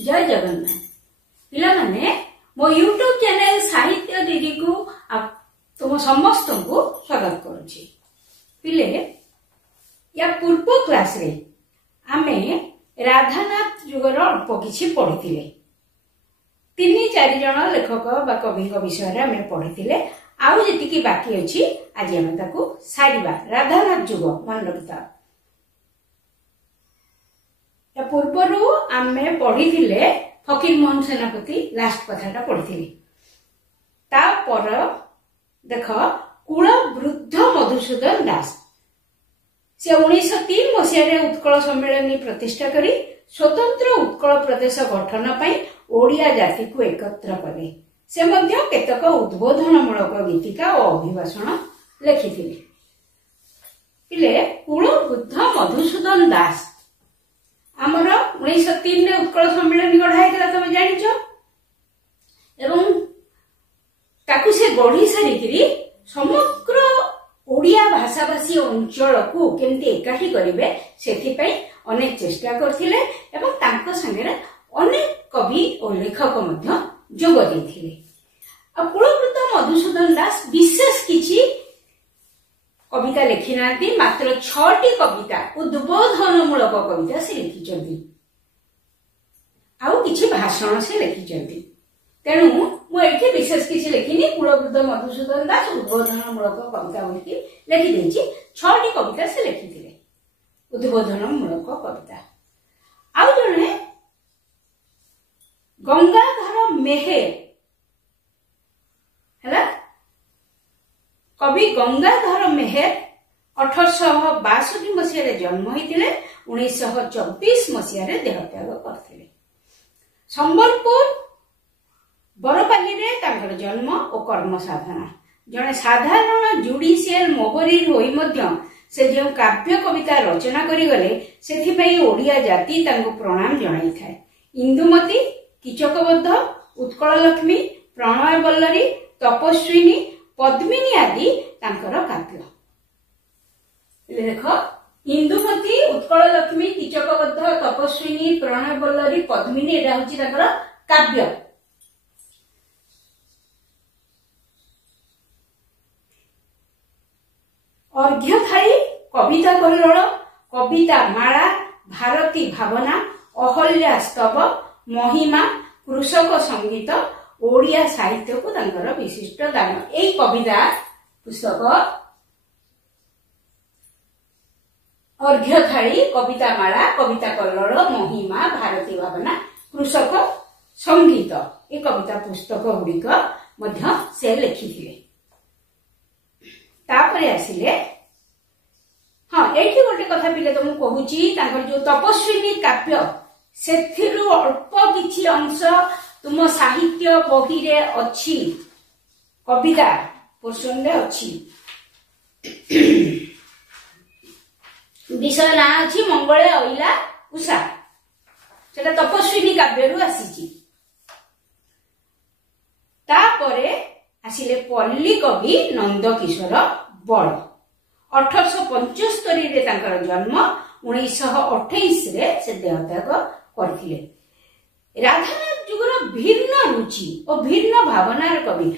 जय जगन्नाथ पिला माने मो यूट्यूब चैनल साहित्य डीडी को तुम समस्त को स्वागत करुछि। पिले या पूर्व क्लास रे आमे राधानाथ युगर अल्प किछि पढ़िथिले। 3-4 जण लेखक बा कवि विषय रे आमे पढ़िथिले। आउ जेतिकी बाकी अछि आज आमे ताकू सारिबा। राधानाथ युग मन रखता या पूर्वरु आमे पढ़िथिले फकीर मोहन सेनापति लास्ट कथाटा पढ़िथिले। ता पर देख कुल वृद्ध मधुसूदन दास से 1903 मसीह उत्कल सम्मेलन प्रतिष्ठा करी स्वतंत्र उत्कल प्रदेश गठन पई ओडिया जाति को एकत्र कले। से मध्य केतक उद्बोधनमूलक गीतिका और अभिभाषण लिखिथिले। पिले कुल वृद्ध मधुसूदन दास आमर 1903 रे उत्कल सम्मेलन गढ़ाइला तुम जानिछ एवं ताकू से गढ़ी सारी समग्र ओडिया भाषाभाषी अंचल को केमती एकाठी करिवे सेथि पई अनेक चेष्टा करथिले एवं तांको संगे अनेक कवि और लेखक मध्य जोग दैथिले। कुलवृद्ध मधुसूदन दास विशेष किछि कविता लिखि नांती, मात्र 6टी कविता उद्बोधनमूलक कविता से लिखिचंती आउ किछि भाषण से लिखिचंती। तेणु मु एठी विशेष किछि लिखिनी। कुलवृद्ध मधुसूदन दास उद्बोधनमूलक कविता बोलिकी लिखि देछि। 6टी कविता से लिखिथिले उद्बोधनमूलक कविता। आउ जणे गंगाधर मेहेर हला कवि गंगाधर मेहेर 1862 मसीह जन्म होइतिले। 1924 मसीह देहत्याग करथिले। संबलपुर बरपाली रे तांकर जन्म और कर्म साधना। जने साधारण जुडिशियल मोहरी होई मध्य से जो काव्य कविता रचना करी गले सेथि पई ओडिया जाति तांको प्रणाम जणाई थाए। इंदुमती, कीचकबद्ध, उत्कल लक्ष्मी, प्रणय बल्लरी, तपस्विनी, पद्मिनी आदि तांकर काव्य। देख इंदुमती, उत्कल लक्ष्मी, कीचकबद्ध, तपस्विनी, प्रणय बल्लरी, पद्मिनी एटा होची तांकर काव्य। अर्घ्यथाली, कविता कल्लोळ, कविता माला, भारती भावना, अहल्या स्तव, महिमा, कृषक संगीत, ओडिया साहित्य को तांकर विशिष्ट दान। एई कविता पुस्तक अर्घ्यथाली, कविता माला, कविता कल्लोळ, महिमा, भारती भावना, कृषक संगीत ए कविता पुस्तक गुड़िक मध्य से लिखिथिले। तापरे आसिले हाँ एठी गोटे कथा पिले तुम कहूची तांकर जो तपस्विनी काव्य सेथिरु अल्प किछि अंश तुम साहित्य बही रे अछि, कविता पोर्शन रे अछि। विषय ना अछि मंगळे अइला उषा, सेटा तपस्विनी काव्य रु आसीची। तापरे आसिले पल्ली कवि नंदकिशोर बड़। 1875 रे तांकर जन्म, 1928 रे से देहत्याग करथिले। राधानाथ युगर भिन्न रुचि और भिन्न भावनार कवि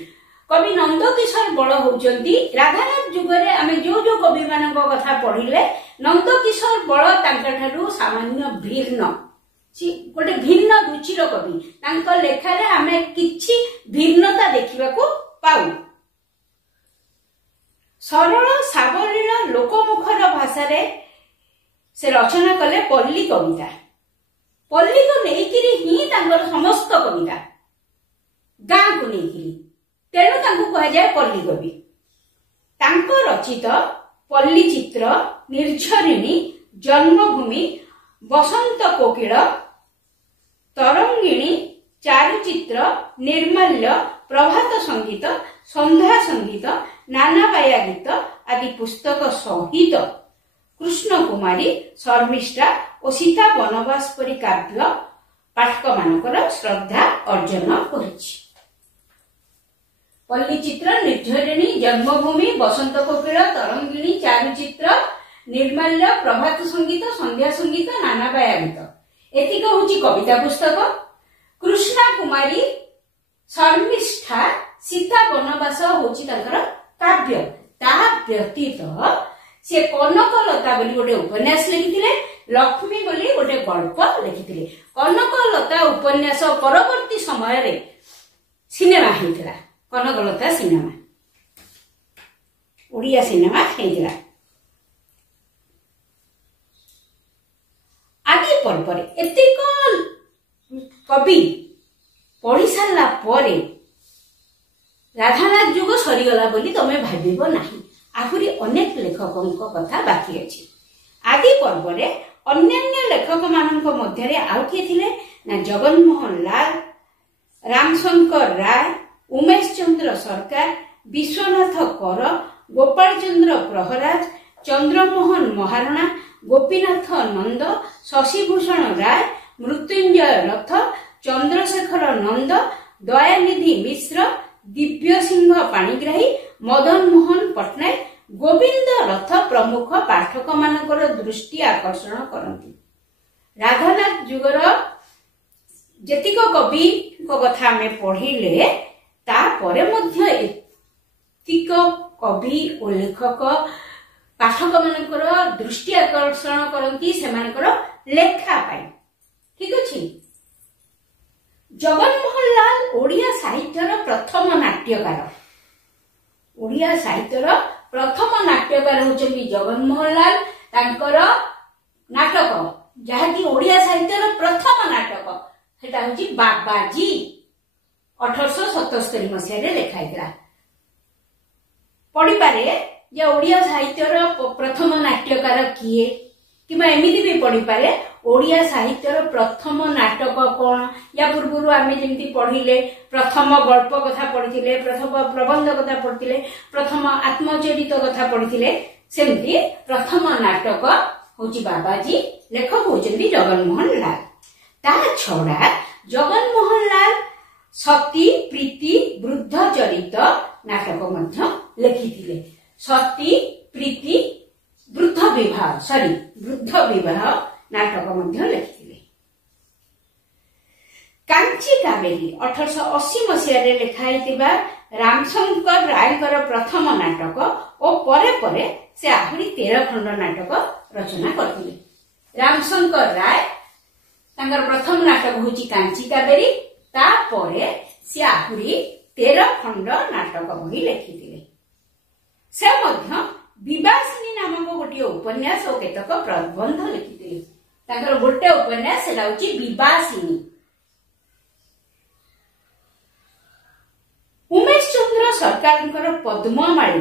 कवि नंदकिशोर बड़ होउचंती। राधानाथ युगरे आमे जो कवि मानक कथा पढ़िले नंदकिशोर बड़ तांकर ठारू सामान्य भिन्न गोटे भिन्न रुचिर कवि। तांकर लेखारे आमे किछि भिन्नता देखिबाकू पाउ। सरल सावलील लोकमुखर भाषा रे से रचना कले पल्ली कविता। पल्ली को नेइकिरी ही तांकर समस्त कविता गाँ को नेइकिरी, तेणु तांको कहा जाए पल्ली कवि। तांको रचित पल्ली चित्र, निर्झरिणी, जन्मभूमि, बसंत कोकिल, तरंगिणी, चारुचित्र, निर्माल्य, प्रभात संगीत, संध्या संगीत, नानाबाया गीत आदि पुस्तक सहित कृष्ण कुमारी, शर्मिष्ठा और सीता वनवास परी काव्य पाठक मानकर श्रद्धा अर्जन करिछि। पल्ली चित्र, निर्झरिणी, जन्मभूमि, बसंत कोकिल, तरंगिणी, चारुचित्र, निर्माल्य, प्रभात संगीत, संध्या संगीत, नानाबाया गीत एतिक होछि कविता पुस्तक। कृष्णा कुमारी शर्मिष्ठा सीता वनवास होची तांकर काव्य। ता व्यतीत से कनकलता बोली गोटे उपन्यास लिखिथिले, लक्ष्मी बोली गोटे गल्प लिखिथिले। कनकलता उपन्यास परवर्ती समय रे सिनेमा हेतिला, कनकलता सिनेमा ओडिया सिनेमा हेतिला। आदि पर्व एतिक कवि पढ़ी सारा परे राधानाथ जुग सरीगला बोली तमे भाबिबो नाही, आहुरी अनेक लेखकों कथा बाकी अछि। आदि पर्व रे अन्य लेखक मानक मध्य रे आउ किए थिले ना जगनमोहन लाल, रामशंकर राय, उमेश चंद्र सरकार, विश्वनाथ कर, गोपाल चंद्र प्रहराज, चंद्रमोहन महाराणा, गोपीनाथ नंद, शशिभूषण राय, मृत्युंजय रथ, चंद्रशेखर नंद, दयानिधि मिश्र, दिव्य सिंह पाणिग्राही, मदन मोहन पट्टनायक, गोविंद रथ प्रमुख पाठक मानकर दृष्टि आकर्षण करती। राधानाथ जुगर जेतिक कवि कथा में पढ़िले तापरे मध्य एतिक कवि और लेखक पाठक मानकर दृष्टि आकर्षण करती सेमानकर लेखा पाई। ठीक अछि। जगनमोहन लाल ओडिया साहित्यर प्रथम नाट्यकार। ओडिया साहित्यर प्रथम नाट्यकार होचंदी जगनमोहन लाल। तांकर नाटक जहाँकि ओडिया साहित्यर प्रथम नाटक सेटा होची बाबाजी 1877 मसीह रे लिखाइला। पढ़ी पारे जे ओडिया साहित्यर प्रथम नाट्यकार किए किबा एमिति भी पढ़ी पारे ओडिया साहित्यर प्रथम नाटक कौन। या पूर्व आम जमी पढ़िले प्रथम गल्प कथा पढ़िले, प्रथम प्रबंध कथा पढ़िले, प्रथम आत्मचरित कथा पढ़िले, सेमती प्रथम नाटक होची बाबाजी। लेखक होचंदी जगनमोहन लाल। ता छड़ा जगनमोहन लाल सती प्रीति वृद्ध चरित नाटक मध्य लिखिथिले। सती प्रीति वृद्ध विवाह नाटक मध्य लिखिथिले। कांची कावेरी 1880 मसीह रे लिखाइतिबा रामशंकर रायकर प्रथम नाटक और परे परे से आहुरी 13 खंड नाटक रचना करथिले। रामशंकर राय तांकर प्रथम नाटक होची कांची कावेरी, ता परे से आहुरी 13 खंड नाटक बही लिखिथिले। से मध्य विवासिनी नामक गोटे उपन्यास और केतक प्रबंध लिखिथिले। तांकर गोटे उपन्यास सेटा होची विवासिनी। उमेश चंद्र सरकारंकर पद्ममाली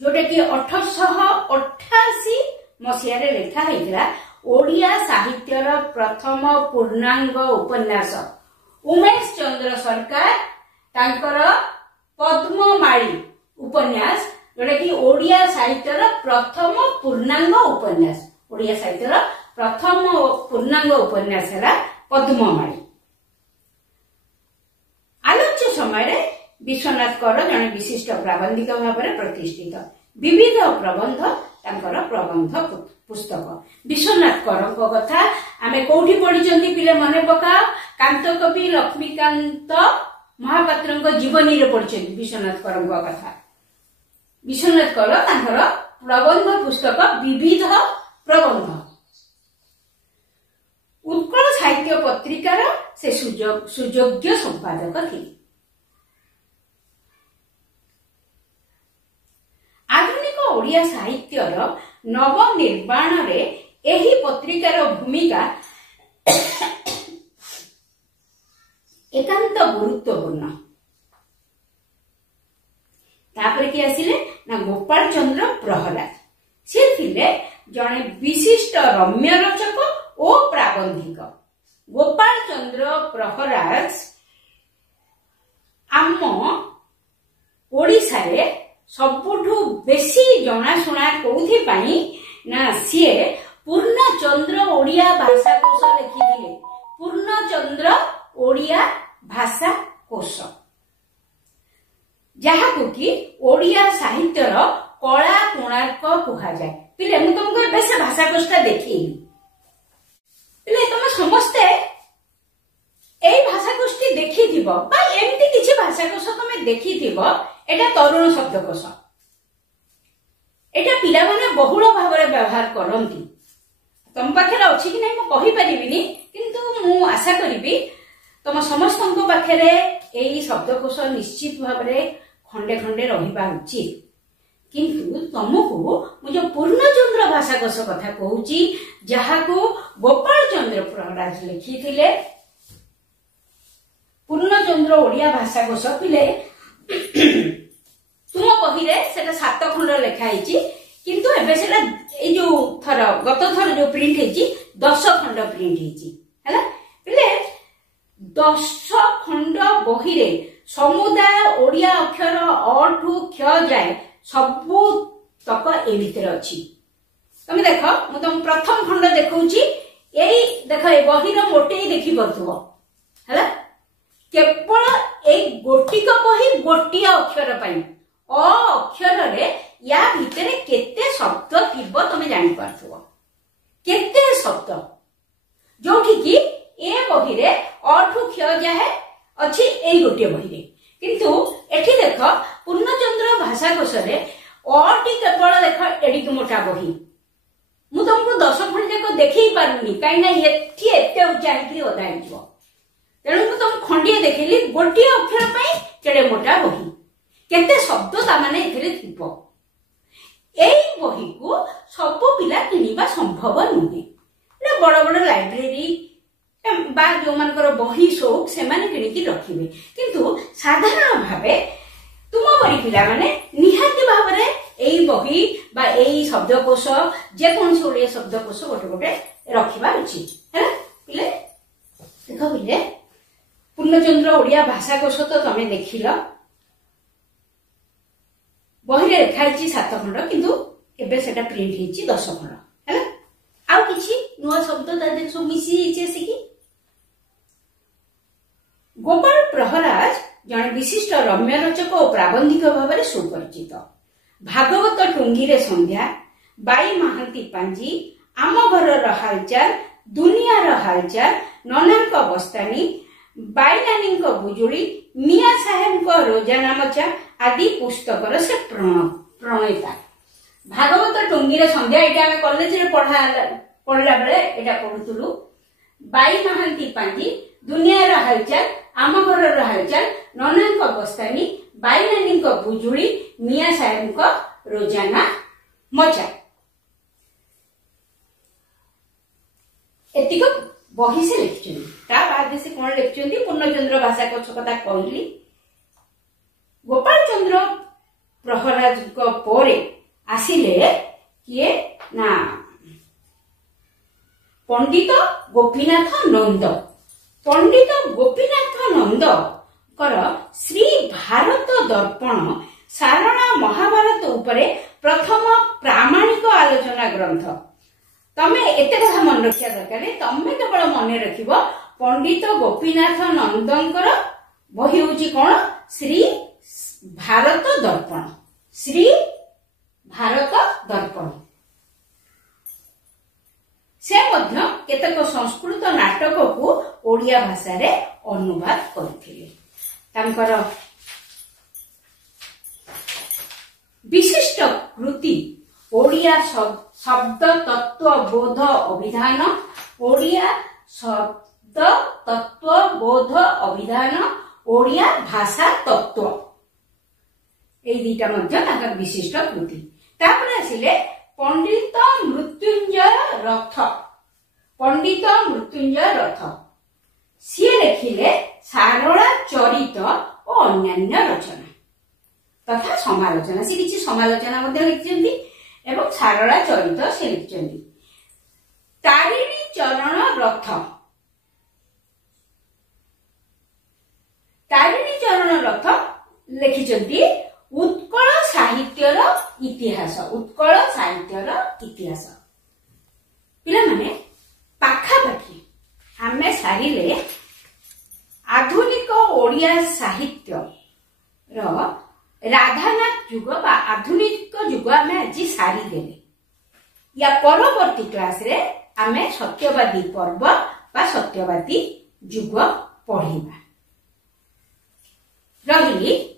जोटा कि 1888 मसीह रे लिखा हैतिला ओडिया साहित्यर प्रथम पूर्णांग उपन्यास। उमेश चंद्र सरकार तांकर पद्ममाली उपन्यास जोटा कि ओडिया साहित्यर प्रथम पूर्णांग उपन्यास। ओडिया साहित्यर प्रथम पूर्णांग उपन्यास है पद्ममाली। आलोच्य समय विश्वनाथ कर जड़े विशिष्ट प्राबंधिक भाव में प्रतिष्ठित। विविध प्रबंध तांकर प्रबंध पुस्तक। विश्वनाथ कर कथा आमे कोठी पढ़ी पिले मन पकाओ। कांत कवि लक्ष्मीकांत महापात्र जीवनी रे पढ़ी विश्वनाथ कर कथा। विश्वनाथ कर तांकर प्रबंध पुस्तक विविध प्रबंध। उत्कल साहित्य पत्रिकार से सुयोग्य संपादक थे। आधुनिक ओडिया साहित्यर नवनिर्माण रे एही पत्रिकार भूमिका एकांत गुरुत्वपूर्ण। तापर कि आसिले ना गोपाल चंद्र प्रहराज। से थिले जणे विशिष्ट रम्य रचक और प्राबंधिक। गोपाल चंद्र प्रहराज आम ओडिशा रे सबुठु बेसी जनाशुना कोथि पाई ना सीए पूर्णचंद्र ओडिया भाषा कोश लिखिथिले। पूर्णचंद्र ओडिया भाषा कोश जहाकु कि ओडिया साहित्यर कला कोणार्क कहा जाए। पिले मु तुमको एबे से भाषा कोशटा देखिली। पिले तुम समस्ते एई भाषा कोश ଶୁଣିथिବ बा एमती किछि भाषाकोश तमे देखिथिବ एटा तरुण शब्दकोश एटा पिला माने बहुल भाव रे व्यवहार करंती तम पाखे अछि कि नै म कहि परिबिनी किंतु मु आशा करिबी तम समस्तक पाखे एई शब्दकोश निश्चित भाव रे खंडे खंडे रहिबा उचित किंतु तुमको मु जो पूर्णचंद्र भाषाकोश कथा कहूची जहाको गोपाल चंद्र प्रहलाद लिखिथिले पूर्णचंद्र ओडिया भाषाकोश पिले तुम बहिरे सेटा 7 खंड लेखा हिची किंतु एबे सेटा ए जो थर गत थर जो प्रिंट हिची 10 खंड प्रिंट हिची हैला पिले 10 खंड बहिरे समुदाय ओडिया अक्षर अ ठू क्ष जाए सबु तक ए भितर अछि तमे देखो मु तुम प्रथम खंड देखौची एई देखो ए बहिर मोटे देखि परथुबो हैला केवल एई गोटिक बहि गोटिया अक्षर पाई अ अक्षर रे या भितर केते शब्द थिबो तमे जानि परथुबो केते शब्द जोठी की ए बहिरे अ ठू क्ष जाए अछि एई गोटे बहिरे किंतु एठी देखो पूर्णचंद्र भाषाकोश रे अटी केवल देख एडिक मोटा बही मु तुमको 10 खंड जाक देखै पारुनी काई ना एठी एते ऊंचाई कि ओदा हिजो तेणु मु तुम खंडिए देखिली गोटे अक्षर पई केडे मोटा बही केते शब्द ता माने एथिरे थिबो एई बही को सब पिला किनिबा संभव नुहे ए बड़ बड़ लाइब्रेरी बा जो मानकर बही शौक से माने किनिकी रखिबे किंतु साधारण भाबे तुम बड़ी पिला माने निहाती भाव रे एई बही बा एई शब्दकोश जे कोन सोलिए शब्दकोश गोटे गोटे रखिबा उचित है पिले देखो पिले पूर्णचंद्र ओडिया भाषाकोश तो तमे देखिलो बही रे लिखाइछि 7 खंड किंतु एबे सेटा प्रिंट हिछि 10 खंड है आउ किछि नुवा शब्द तादे सब मिसी हिछि सिकी गोपाल प्रहलाद जने विशिष्ट रम्य रचक और प्राबंधिक भाव में सुपरिचित भागवत टुंगीरे संध्या बाई महांती पांजी आम घर हालचाल दुनिया हालचाल ननांक बस्तानी बाई नानी बुजुड़ी मिया साहेब रोजाना मचा आदि पुस्तक से प्रणेता भागवत टुंगीरे संध्या एटा हम कॉलेज रे पढ़ला बेले एटा पढुतुलु बाई महांती पांजी दुनिया हालचाल आम घर हालचाल ननांक बस्तानी बाई नानी बुजुड़ी मिया साहेब रोजाना मचा एतिक बही से लिखिछन ता बाद से कोन लिखिछन पूर्णचंद्र भाषाकोश कथा कहली गोपाल चंद्र प्रहलाद को परे आसिले किए ना पंडित गोपीनाथ नंद पंडित गोपीनाथ नंद कर श्री भारत दर्पण सारणा महाभारत उपरे प्रथम प्रामाणिक आलोचना ग्रंथ तमे एते कथा मन रखिया दरकार तमे केवल मन रखिबो पंडित गोपीनाथ नंदंकर बही होची कोन श्री भारत दर्पण श्री भारत दर्पण से मध्य केतक संस्कृत नाटक को ओडिया भाषा रे अनुवाद करथिले तांकर विशिष्ट कृति ओडिया शब्द तत्व बोध अभिधान ओडिया शब्द तत्व बोध अभिधान ओडिया भाषा तत्व ए दीटा मध्य तांकर विशिष्ट कृति तापर आसिले पंडित मृत्युंजय रथ पंडित मृत्युंजय रथ सी लिखिले सारला चरित और अन्यान्य रचना तथा समालोचना सी किछि समालोचना मध्ये लिखिछन्ती एवं सारला चरित से लिखिछन्ती तारिणी चरण रथ तारिणी चरण रथ लिखिछन्ती उत्कल साहित्यर इतिहास उत्कल साहित्यर इतिहास पिला माने पाखा पाखी आमे सारिले आधुनिक ओडिया साहित्य रो राधानाथ युग बा आधुनिक युग आमे आज सारी देले या परवर्ती क्लास रे आमे सत्यवादी पर्व बा सत्यवादी युग पढ़िबा। କରି